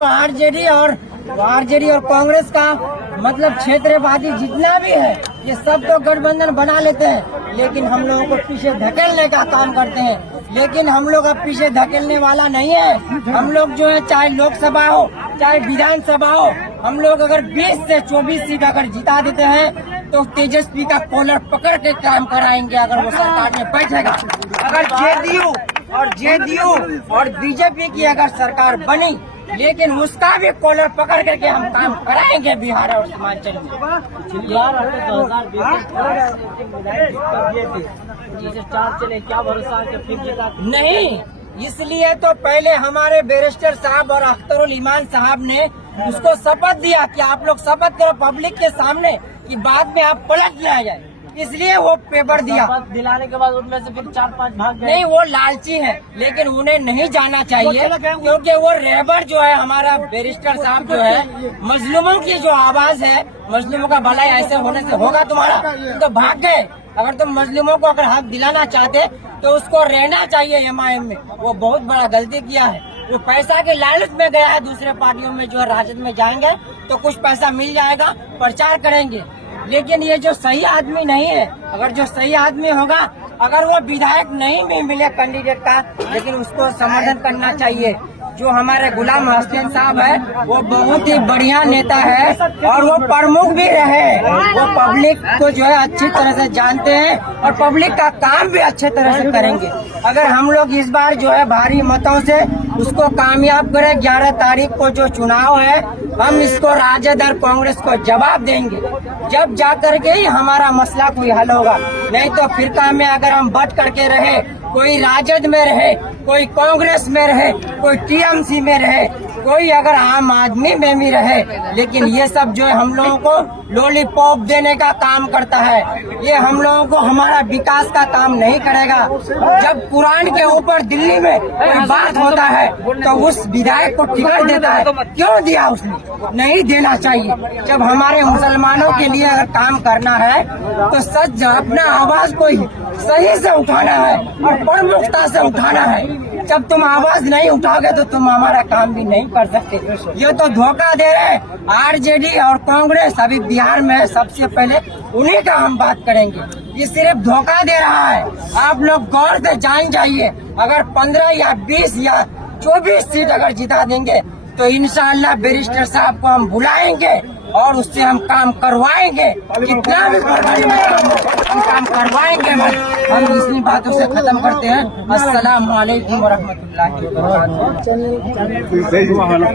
RJD और कांग्रेस का मतलब क्षेत्रवादी जितना भी है ये सब तो गठबंधन बना लेते हैं, लेकिन हम लोगों को पीछे धकेलने का काम करते हैं। लेकिन हम लोग अब पीछे धकेलने वाला नहीं है। हम लोग जो है चाहे लोकसभा हो चाहे विधानसभा हो, हम लोग अगर 20 से 24 सीट अगर जिता देते हैं तो तेजस्वी का कॉलर पकड़ के काम कराएंगे अगर वो सरकार में बैठेगा। अगर जेडीयू और बीजेपी की अगर सरकार बनी, लेकिन उसका भी कॉलर पकड़ करके हम काम कराएंगे बिहार और हिमाचल में। क्या भरोसा नहीं, इसलिए तो पहले हमारे बैरिस्टर साहब और अख्तरुल ईमान साहब ने उसको शपथ दिया कि आप लोग शपथ करो पब्लिक के सामने कि बाद में आप पलट ना जाए, इसलिए वो पेपर दिया। दिलाने के बाद उनमें से फिर 4-5 भाग गए। नहीं, वो लालची है, लेकिन उन्हें नहीं जाना चाहिए क्योंकि वो रेबर जो है हमारा बैरिस्टर साहब जो है, मजलूमों की जो आवाज है, मजलूमों का भलाई ऐसे होने से होगा तुम्हारा, तो भाग गए। अगर तुम मजलूमों को अगर हक दिलाना चाहते तो उसको रहना चाहिए एमआईएम में। वो बहुत बड़ा गलती किया है। वो पैसा के लालच में गया है, दूसरे पार्टियों में जो है राजद में जाएंगे तो कुछ पैसा मिल जाएगा, प्रचार करेंगे। लेकिन ये जो सही आदमी नहीं है, अगर जो सही आदमी होगा, अगर वो विधायक नहीं भी मिले कैंडिडेट का, लेकिन उसको समर्थन करना चाहिए। जो हमारे गुलाम हसन साहब है वो बहुत ही बढ़िया नेता है और वो प्रमुख भी रहे। वो पब्लिक को जो है अच्छी तरह से जानते हैं और पब्लिक का काम भी अच्छे तरह से करेंगे। अगर हम लोग इस बार जो है भारी मतों से उसको कामयाब करें, 11 तारीख को जो चुनाव है, हम इसको राजद और कांग्रेस को जवाब देंगे। जब जा करके ही हमारा मसला कोई हल होगा। नहीं तो फिर में अगर हम बट करके रहे, कोई राजद में रहे, कोई कांग्रेस में रहे, कोई टीएमसी में रहे, कोई अगर आम आदमी में भी रहे, लेकिन ये सब जो है हम लोगों को लॉलीपॉप देने का काम करता है। ये हम लोगों को हमारा विकास का काम नहीं करेगा। जब कुरान के ऊपर दिल्ली में कोई बात होता है तो उस विधायक को टिकट देता है, क्यों दिया उसने? नहीं देना चाहिए। जब हमारे मुसलमानों के लिए अगर काम करना है तो सच अपना आवाज को सही से उठाना है और प्रमुखता से उठाना है। जब तुम आवाज नहीं उठाओगे तो तुम हमारा काम भी नहीं कर सकते। ये तो धोखा दे रहे हैं आरजेडी और कांग्रेस। अभी बिहार में सबसे पहले उन्हीं का हम बात करेंगे। ये सिर्फ धोखा दे रहा है। आप लोग गौर से जान जाइए, अगर 15 या 20 या 24 सीट अगर जिता देंगे तो इंशाअल्लाह बैरिस्टर साहब को हम बुलाएंगे और उससे हम काम करवाएंगे। कितना भी हम काम करवाएंगे। हम इसी बातों से खत्म करते हैं। अस्सलाम वालेकुम व रहमतुल्लाहि व बरकातहू।